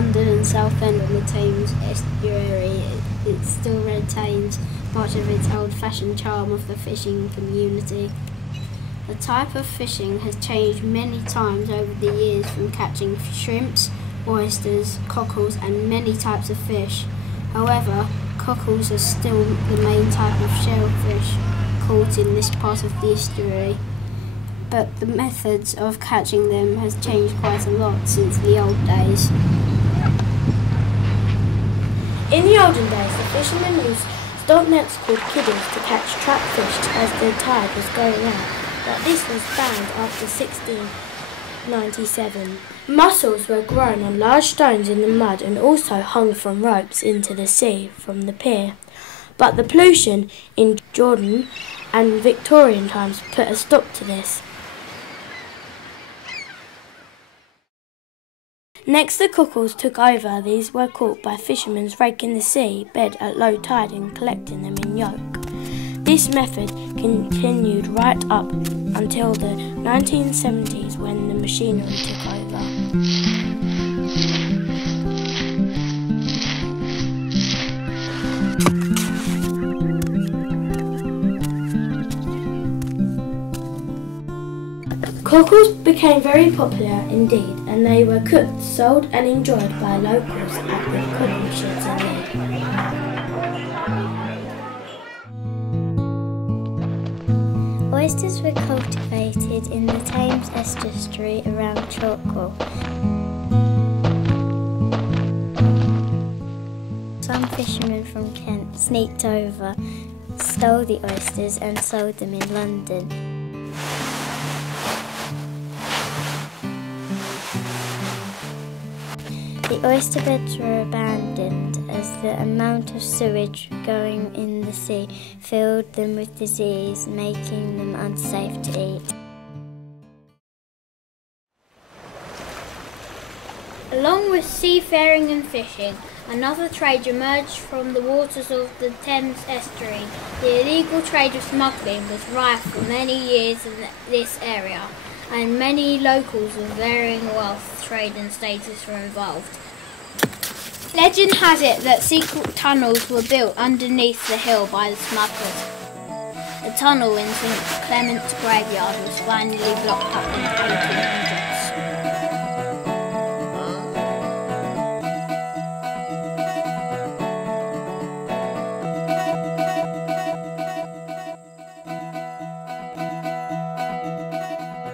London and Southend on the Thames Estuary, it still retains much of its old-fashioned charm of the fishing community. The type of fishing has changed many times over the years, from catching shrimps, oysters, cockles and many types of fish. However, cockles are still the main type of shellfish caught in this part of the estuary, but the methods of catching them has changed quite a lot since the old days. In the olden days, the fishermen used stock nets called kiddies to catch trapped fish as the tide was going out, but this was banned after 1697. Mussels were grown on large stones in the mud and also hung from ropes into the sea from the pier, but the pollution in Jordan and Victorian times put a stop to this. Next, the cockles took over. These were caught by fishermen raking the sea bed at low tide and collecting them in yoke. This method continued right up until the 1970s, when the machinery took over. Cockles became very popular indeed, and they were cooked, sold and enjoyed by locals at the cockle sheds in Leigh. Oysters were cultivated in the Thames Estuary around Chalkwell. Some fishermen from Kent sneaked over, stole the oysters and sold them in London. The oyster beds were abandoned as the amount of sewage going in the sea filled them with disease, making them unsafe to eat. Along with seafaring and fishing, another trade emerged from the waters of the Thames Estuary. The illegal trade of smuggling was rife for many years in this area, and many locals of varying wealth, trade and status were involved. Legend has it that secret tunnels were built underneath the hill by the smugglers. The tunnel in St Clement's graveyard was finally blocked up in the 1800s.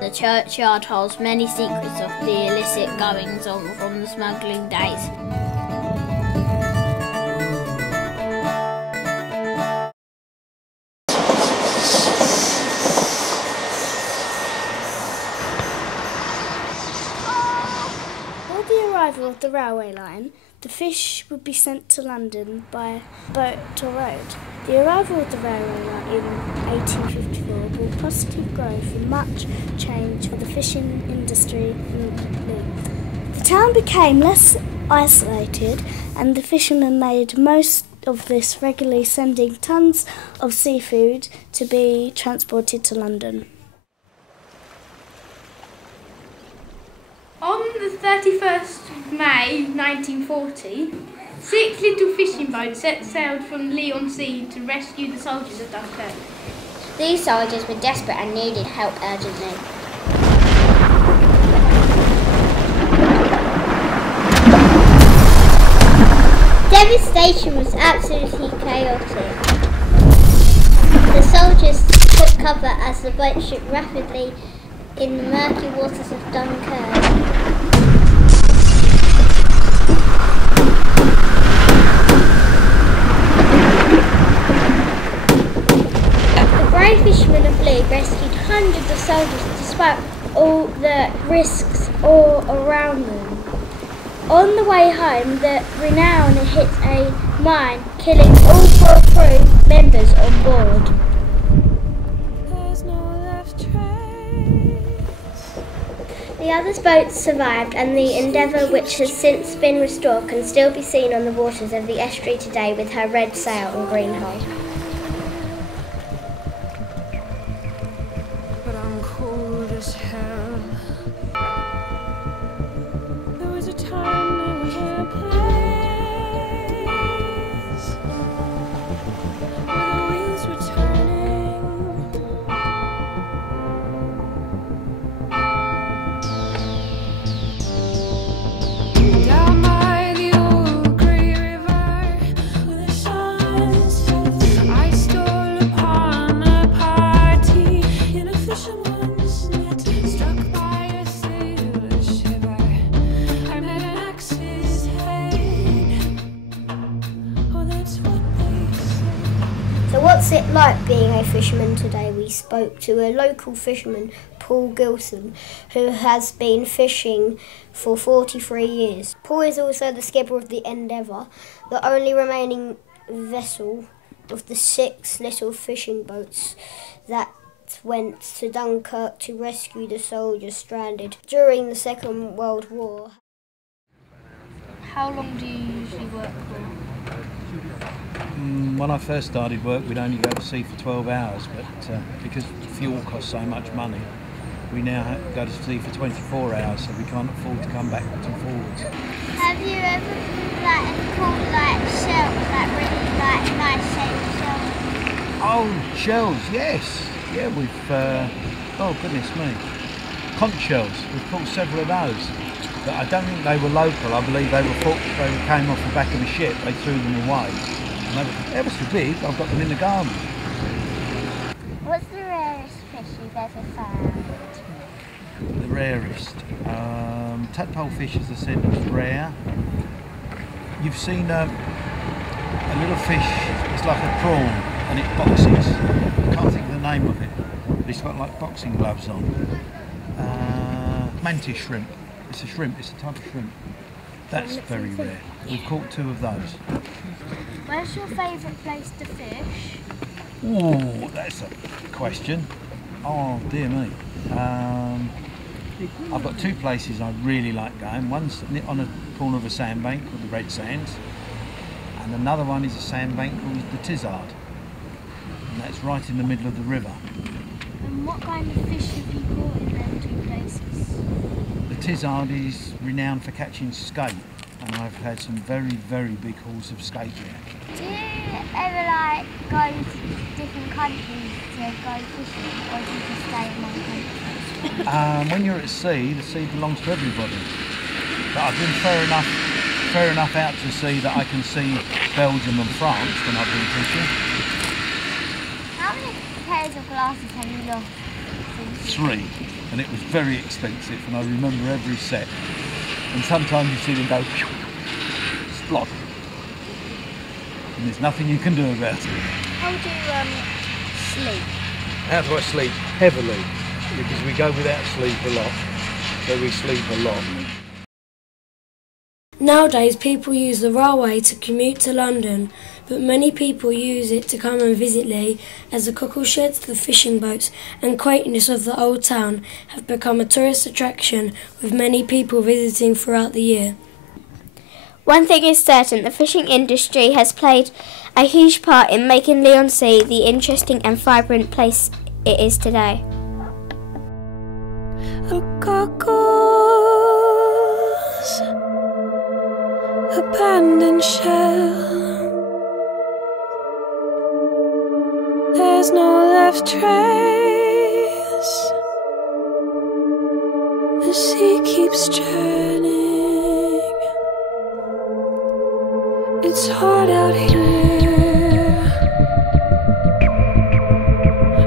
The churchyard holds many secrets of the illicit goings-on from the smuggling days. Before the arrival of the railway line, the fish would be sent to London by boat or road. The arrival of the railway line in 1854 brought positive growth and much change for the fishing industry in Leigh. The town became less isolated, and the fishermen made most of this, regularly sending tons of seafood to be transported to London. On the 31st of May 1940, 6 little fishing boats set sail from Leigh-on-Sea to rescue the soldiers of Dunkirk. These soldiers were desperate and needed help urgently. Devastation was absolutely chaotic. The soldiers took cover as the boat shook rapidly in the murky waters of Dunkirk. The brave fishermen of Leigh rescued hundreds of soldiers despite all the risks all around them. On the way home, the Renown hit a mine, killing all 4 crew members on board. The other boats survived, and the Endeavour, which has since been restored, can still be seen on the waters of the estuary today with her red sail and green hull. But I'm cold as hell. There was a time What's it like being a fisherman today? We spoke to a local fisherman, Paul Gilson, who has been fishing for 43 years. Paul is also the skipper of the Endeavour, the only remaining vessel of the 6 little fishing boats that went to Dunkirk to rescue the soldiers stranded during the Second World War. How long do you usually work for? When I first started work, we'd only go to sea for 12 hours, but because fuel costs so much money, we now go to sea for 24 hours, so we can't afford to come backwards and forwards. Have you ever caught shells, really nice shaped shells? Oh, shells, yes. Yeah, we've, oh goodness me, conch shells. We've caught several of those, but I don't think they were local. I believe they came off the back of a ship. They threw them away. And they were ever so big. I've got them in the garden. What's the rarest fish you've ever found? The rarest. Tadpole fish, as I said, is rare. You've seen a little fish, it's like a prawn, and it boxes. I can't think of the name of it, but it's got like boxing gloves on. Mantis shrimp. It's a shrimp, it's a type of shrimp. That's very rare. We've caught 2 of those. Where's your favourite place to fish? Oh, that's a question. Oh dear me. I've got 2 places I really like going. One's on a corner of a sandbank called the Red Sands, and another one is a sandbank called the Tizard, and that's right in the middle of the river. And what kind of fish have you caught in them 2 places? The Tizard is renowned for catching skate, and I've had some very, very big hauls of skate there. Do you ever go to different countries to go fishing, or do you just stay in one country? When you're at sea, the sea belongs to everybody. But I've been fair enough out to sea that I can see Belgium and France when I've been fishing. How many pairs of glasses have you lost? 3, and it was very expensive, and I remember every set. And sometimes you see them go splot, and there's nothing you can do about it. How do you sleep? How do I sleep? Heavily, because we go without sleep a lot, so we sleep a lot. Nowadays, people use the railway to commute to London, but many people use it to come and visit Leigh, as the cockle sheds, the fishing boats and quaintness of the old town have become a tourist attraction, with many people visiting throughout the year. One thing is certain, the fishing industry has played a huge part in making Leigh-on-Sea the interesting and vibrant place it is today. A cockle's abandoned shell, there's no left trace, the sea keeps churning, it's hard out here,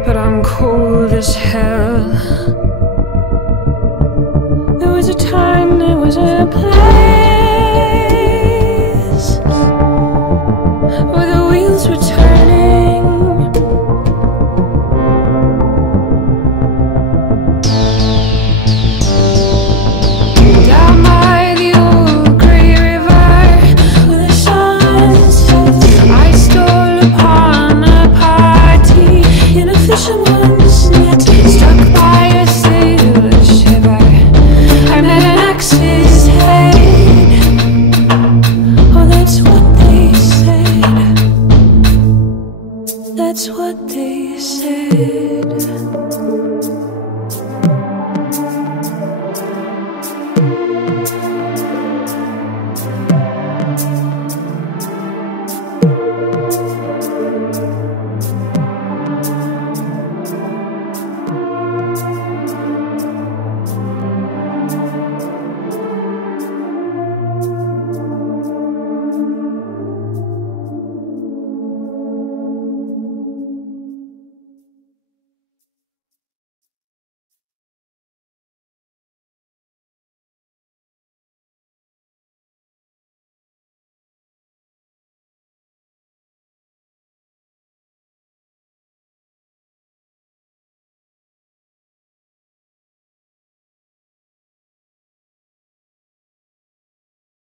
but I'm cold as hell. There was a time, there was a place where the wheels were turning. Down by the old grey river where the sun sets, I stole upon a party in a fisherman's net, struck by a sailor shiver. I met an axe's head. Oh, that's what they said. That's what they said.